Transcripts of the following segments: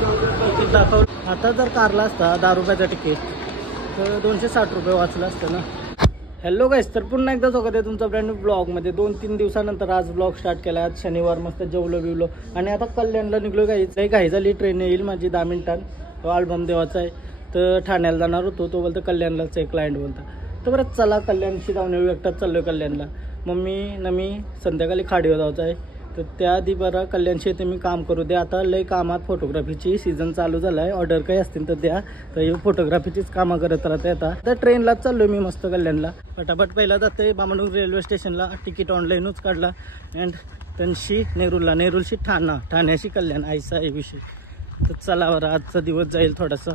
Ticket दाखवलं. आता जर कारला असता 10 रुपयाचा तिकीट तर 260 रुपये वाचलं असतं ना. हॅलो गाईस, तर पुन्हा एकदा स्वागत आहे तुमचा ब्रँड न्यू ब्लॉगमध्ये. 2-3 दिवसानंतर आज ब्लॉग स्टार्ट केला. आज शनिवार, मस्त जेवलो बिवलो आणि आता कल्याणला निघलो. काही झाली ट्रेन येईल माझी 10 मिनिटांत. तो अल्बम देवाचा आहे तर ठाण्याला जाणार होतो. तो बोलतो कल्याणलाच आहे क्लायंट बोलता. तर बरं चला कल्याणशी जाऊन येऊ. एकटाच चाललो कल्याणला. मम्मी न मी संध्याकाळी खाडीवर जायचं आहे. तर त्याआधी बरं कल्याणशी येते मी काम करू दे. आता लय कामात फोटोग्राफीची सीझन चालू झाला आहे. ऑर्डर काही असतील तर द्या. तर हे फोटोग्राफीचीच कामं करत राहते. आता ट्रेनलाच चाललो मी मस्त कल्याणला. पटापट पहिला जाते बामणुंग रेल्वे स्टेशनला. तिकीट ऑनलाईनच काढला. अँड तनशी नेरूलशी ठाण्याशी कल्याण ऐसा आहे विषय. तर चला बरं आजचा दिवस जाईल. थोडासा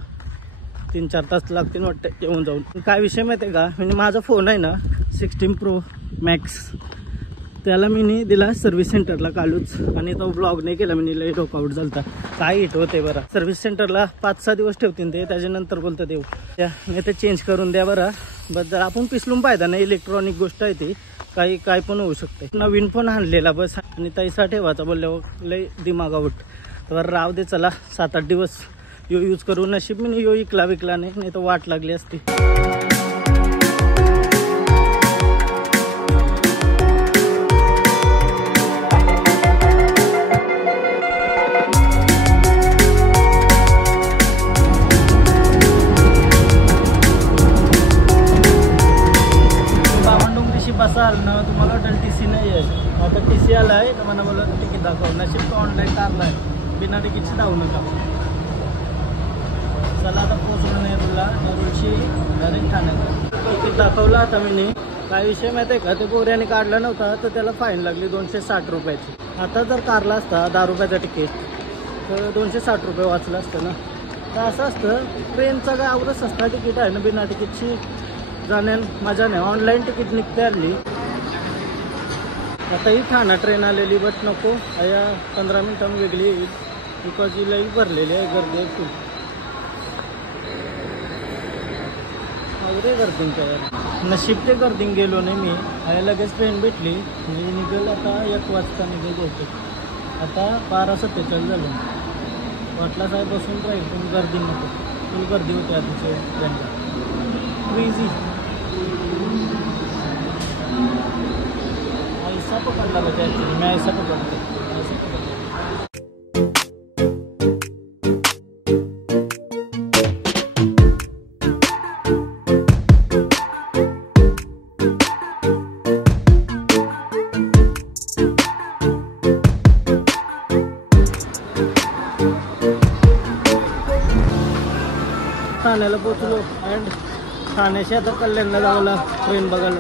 3-4 तास लागतील वाटतं येऊन जाऊन. काय विषय माहिती आहे का, म्हणजे माझा फोन आहे ना 16 Pro Max, त्याला मी दिला सर्व्हिस सेंटरला कालूच. आणि तो ब्लॉग नाही केला मी, लई डोकाउट झालता. काय हिट होते बरं. सर्व्हिस सेंटरला 5-6 दिवस ठेवतील ते, त्याच्यानंतर बोलतं देऊ त्या नाही तर चेंज करून द्या बरं. बस जर आपण पिसलून पाहिजे ना, इलेक्ट्रॉनिक गोष्ट आहे ती. काय पण होऊ शकते. नवीन फोन आणलेला बस आणि तैसा ठेवायचा बोलल्यावर लई दिमाग आउट. तर राव दे चला 7-8 दिवस यो यूज करू. नशीब मी यो विकला नाही तर वाट लागली असती. बसाल ना तुम्हाला वाटेल TC नाही आहे. आता TC आला आहे तर मला बोला तिकीट दाखव. नशीब तो ऑनलाईन काढला आहे. बिना तिकीटची धावू नका. चला आता पोचलो नेरूलशी डायरेक्ट ठाण्यात. तिकीट दाखवलं आता मी. काय विषय माहिती आहे का, ते पोऱ्याने काढला नव्हता तर त्याला फाईन लागली 260 रुपयाची. आता जर कारला असता 10 रुपयाचा तिकीट तर 260 रुपये वाचलं असतं ना. तर असं असतं ट्रेनचा काय आवडत सस्ता तिकीट आहे ना, बिना तिकीटची जाण्यान मजा नाही. ऑनलाईन तिकीट निघते आली. आता ही ठाणा ट्रेन आलेली बट नको या 15 मिनिटांनी वेगळी येईल. बिकॉज ही लई भरलेली आहे. गर्दी आहे खूप. अवरे गर्दींच्या यार नशीब ते गर्दीन गेलो नाही मी. आहे लगेच ट्रेन भेटली म्हणजे निघेल. आता 1 वाजता निघेल होते. आता 12:47 झालं. वाटला साहेब बसून राहील तुम्ही गर्दी नको. फुल गर्दी होती आधीच्या ट्रेनला. क्रेझी ऐसा पकडला पाहिजे. ॲक्च्युली मी ऐसा पकडते. ठाण्याला पोचलो अँड ठाण्याशी आता कल्याणला जावला ट्रेन बघायला.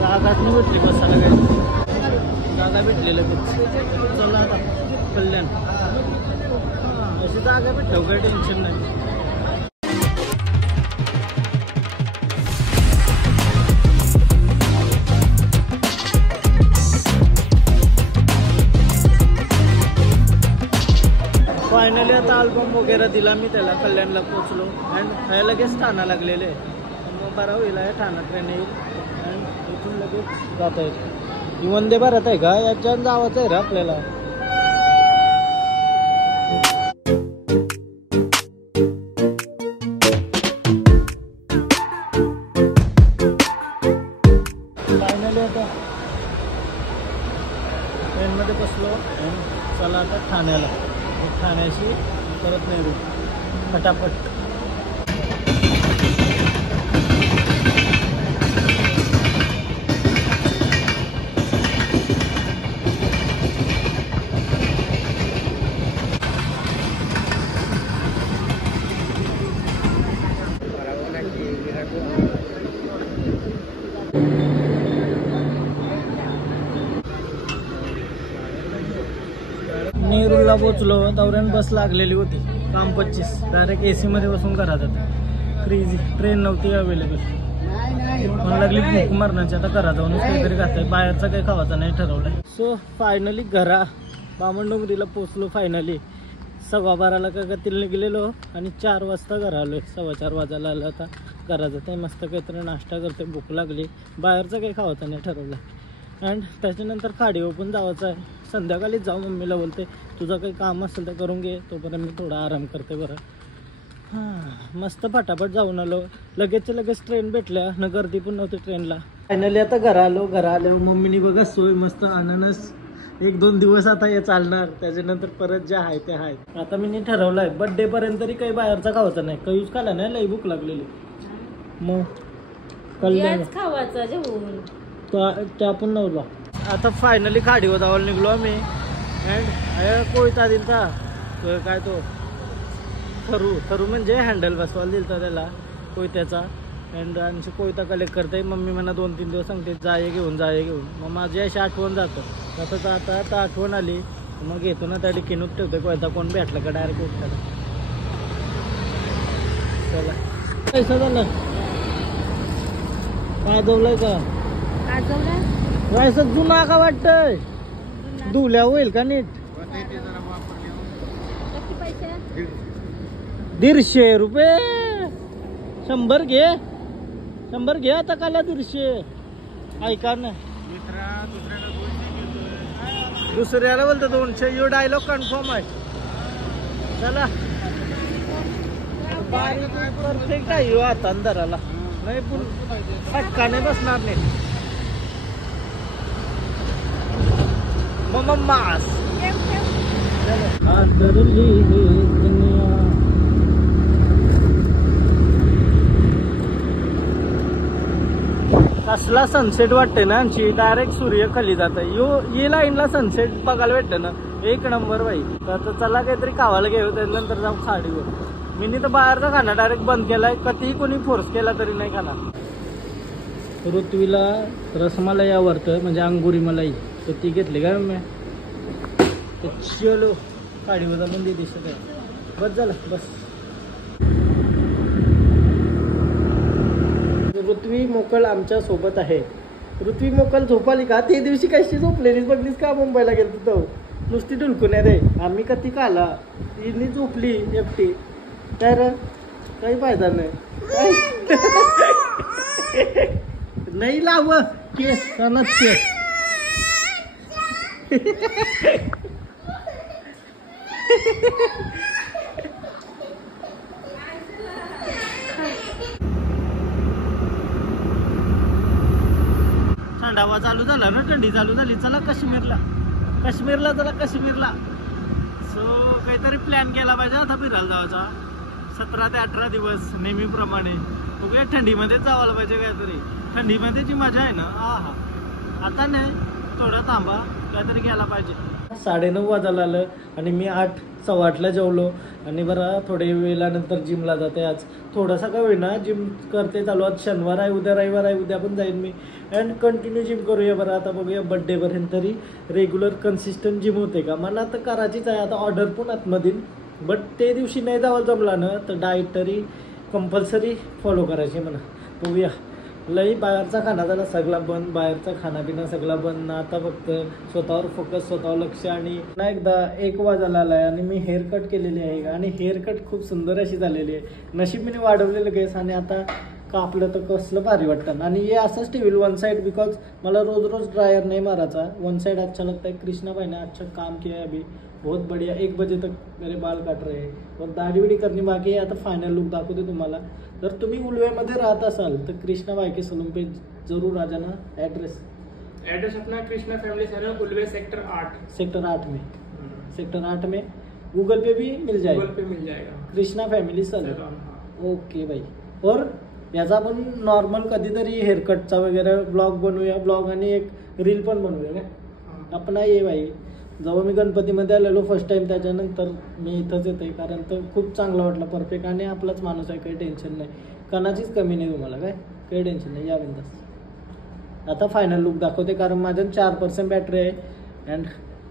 जागाच नाही भेटली बसायला. काही जागा भेटली लगेच. चला आता कल्याण. अशी जागा भेटल्यावर काही टेन्शन नाही. फायनली आता अल्बम वगैरे दिला मी त्याला. कल्याणला पोचलो अँड हे लगेच ठाणा लागलेले आहे. मग बरं होईल आहे ठाणा ट्रेन येईल अँड इथून लगेच जाता येईल. ही वंदे भारत आहे का, याच्यात जावाचं आहे रे आपल्याला. फायनली आता ट्रेनमध्ये बसलो. चला आता ठाण्याला. ठाण्याशी परत नेहरू फटाफट. नेरूलला पोचलो. दौऱ्यान बस लागलेली होती काम 25. डायरेक्ट AC मध्ये बसून घरात जाते. क्रेझी. ट्रेन नव्हती अवेलेबल. मला लागली भूक मारण्याची. आता घरात जाऊनच काहीतरी खाताय. बाहेरचं काही खावायचं नाही ठरवलंय. सो फायनली बामणडोंगरीला पोचलो. फायनली 12:15ला कागतील निघलेलो आणि 4 वाजता घरा आलो. 4:15 वाजायला आलं. आता घरात जाते मस्त काहीतरी नाश्ता करते. भूक लागली. बाहेरचं काही खावायचं नाही ठरवलं. अँड त्याच्यानंतर खाडीवर पण जायचं आहे. संध्याकाळीच जाऊ. मम्मीला बोलते तुझं काही काम असेल तर करून घे, तोपर्यंत मी थोडा आराम करते बरं. हां मस्त फटाफट जाऊन आलो. लगेच ट्रेन भेटल्या न, गर्दी पण नव्हती ट्रेनला. फायनली आता घरा आलो. मम्मीने बघा सोय मस्त अननस 1-2 दिवस आता हे चालणार, त्याच्यानंतर परत जे आहे ते आहे. आता मी ठरवलं आहे बड्डे पर्यंत तरी काही बाहेरचा खावायचं नाही. काहीच खाला नाही, लई भूक लागलेली. मग खावायचा त्या पण नव्हता. आता फायनली खाडीवर जावं निघलो आम्ही. अँड कोयता दिलता काय तो थरू म्हणजे हँडल बसवायला दिलता त्याला कोयत्याचा. अँड आमची कोयता कलेक्ट करते. मम्मी मला 2-3 दिवस सांगते जाय घेऊन. मग माझी अशी आठवण जातं. आता आठवण आली मग घेतो ना त्या ठिकाणूच ठेवते कोयता. कोण भेटलं का डायरेक्ट उठला. चला पैसा झालं काय जवलंय का वयसात जुना का वाटतंय. धुल्या होईल का नीट. 150 रुपये. 100 घे. 100 घे आता काला 150. ऐका ना दुसऱ्याला बोलतो 200. यो डायलॉग कन्फर्म आहे. चला परफेक्ट आहे यो आता अंधाराला नाही पण फटकाने बसणार नाही. मास कसला सनसेट वाटते ना आमची. डायरेक्ट सूर्य खाली जात आहे. ये लाईनला सनसेट बघायला भेटतं ना, 1 नंबर बाई. तर चला काहीतरी खावायला घेऊ, त्यानंतर जाऊ खाडीवर. मी तर बाहेरचा खाना डायरेक्ट बंद केलाय. कधीही कोणी फोर्स केला तरी नाही खाणार. ऋत्वीला रसमलाई आवडतं म्हणजे अंगुरी मलाई, तर ती घेतली का मी. चलो खाडीवर मंदी दिसत आहे. बस झालं बस. ऋत्वी मोकल आमच्या सोबत आहे. ऋत्वी मोकल झोपाली का. ते दिवशी कशी झोपलेलीच बघलीस का. मुंबईला गेलो तो नुसती डुलकून रे. आम्ही कधी का आला तिने झोपली एकटी. तर काही फायदा नाही. नाही लाव केस कानात केस. थंडावा चालू झाला ना, थंडी चालू झाली. चला काश्मीरला चला काश्मीरला. सो काहीतरी प्लॅन केला पाहिजे आता फिरायला जायचा. 17 ते 18 दिवस नेहमीप्रमाणे. बघूया थंडीमध्येच जावायला पाहिजे काहीतरी. थंडीमध्ये जी मजा आहे ना हा. आता नाही थोडं थांबा, काहीतरी घ्यायला पाहिजे. 9:30 वाजायला आलं आणि मी 8:15ला जेवलो. आणि बरं थोडे वेळानंतर जिमला जाते. आज थोडासा का होईना जिम करते चालू. आज शनिवार आहे, उद्या रविवार आहे, उद्या पण जाईन मी. अँड कंटिन्यू जिम करूया बरं. आता बघूया बड्डेपर्यंत तरी रेग्युलर कन्सिस्टंट जिम होते का. मला तर करायचीच आहे आता. ऑर्डर पण आतमधील. बट ते दिवशी नाही जावं जमला ना तर डाएट तरी कंपल्सरी फॉलो करायची म्हणा. बघूया. लई बाहेरचा खाना झाला सगळा बंद. बाहेरचा खानापिना सगळा बंद. आता फक्त स्वतःवर फोकस, स्वतःवर लक्ष. आणि पुन्हा एकदा 1 वाजायला आलाय आणि मी हेअर कट केलेली आहे. आणि हेअर कट खूप सुंदर अशी झालेली आहे. नशीब मी वाढवलेलं केस आणि आता कापलं तर कसलं भारी वाटतं. आणि हे असंच ठेवील 1 साइड, बिकॉज मला रोज ड्रायर नाही मारायचा. 1 साइड अच्छा लगता है. कृष्णा भाई ने अच्छा काम किया है अभी, बहुत बढ़िया. 1 बजे तक मेरे बाल काट रहे हैं और दाढ़ी विड़ी करनी बाकी है. आता फायनल लुक दाखवते तुम्हाला. जर तुम्ही उलवेमध्ये राहत असाल तर कृष्णा भाई के सलून पे जरूर आ जाना. एड्रेस अपना Krishna family salon, Ulwe sector 8 में. गूगल पे भी मिल जाएगा. Krishna family salon. ओके भाई. और याचा आपण नॉर्मल कधीतरी हेअरकटचा वगैरे ब्लॉग बनवूया. ब्लॉग आणि एक रील पण बनवूया का आपण. ये भाई जेव्हा मी गणपतीमध्ये आलेलो फर्स्ट टाइम, त्याच्यानंतर मी इथंच येते. कारण तर खूप चांगलं वाटलं. परफेक्ट. आणि आपलाच माणूस आहे, काही टेन्शन नाही. कणाचीच कमी नाही तुम्हाला. काही टेन्शन नाही. या बिंदास. आता फायनल लुक दाखवते. कारण माझ्या 4% बॅटरी आहे. अँड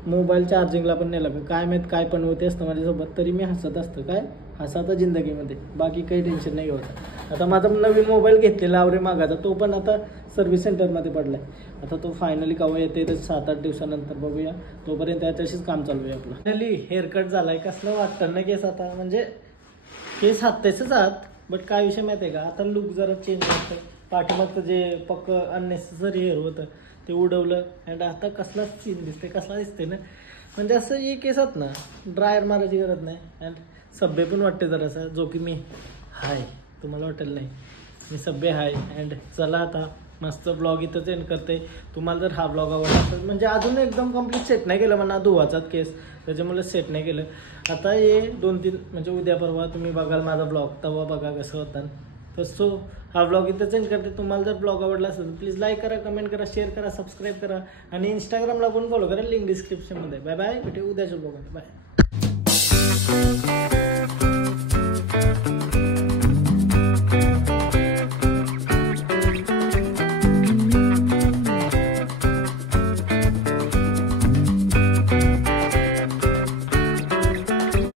मोबाईल चार्जिंगला पण नाही लागत. काय माहीत काय पण होते असतं माझ्यासोबत. तरी मी हसत असतं. काय हसाता जिंदगीमध्ये. बाकी काही टेन्शन नाही होतं. आता माझा नवीन मोबाईल घेतलेला आवरे मागाचा, तो पण आता सर्व्हिस सेंटरमध्ये पडलाय. आता तो फायनली केव्हा येते तर 7-8 दिवसानंतर बघूया. तोपर्यंत त्याच्याशीच काम चालू आहे आपलं. फायनली हेअरकट झालाय. कसलं वाटतं ना केस आता. म्हणजे केस हात तसेच आहात. बट काय विषय माहिती आहे का, आता लुक जरा चेंज होतं. पाठीमागचं जे पक्क अननेसेसरी हेअर होतं ते उडवलं अँड आता कसलाच सीन दिसते, कसला दिसते ना, म्हणजे असं एक केसात ना ड्रायर मारायची गरज नाही अँड सभ्य पण वाटते जरासा, जो की मी हाय, तुम्हाला वाटेल नाही मी सभ्य हाय. अँड चला आता मस्त ब्लॉग इथंच एंड करते. तुम्हाला जर हा ब्लॉग आवडला तर म्हणजे अजून एकदम कम्प्लीट सेट नाही केलं म्हणा धुवाचाच केस, त्याच्यामुळे सेट नाही केलं. आता हे 2-3 म्हणजे उद्या परवा तुम्ही बघाल माझा ब्लॉग, तेव्हा बघा कसं होता. तर सो हा ब्लॉग इथं चेंज करते. तुम्हाला जर ब्लॉग आवडला असेल तर प्लीज लाईक करा, कमेंट करा, शेअर करा, सबस्क्राईब करा आणि इंस्टाग्रामला पण फॉलो करा, लिंक डिस्क्रिप्शनमध्ये. बाय बाय, भेटू उद्याच्या ब्लॉगमध्ये. बाय.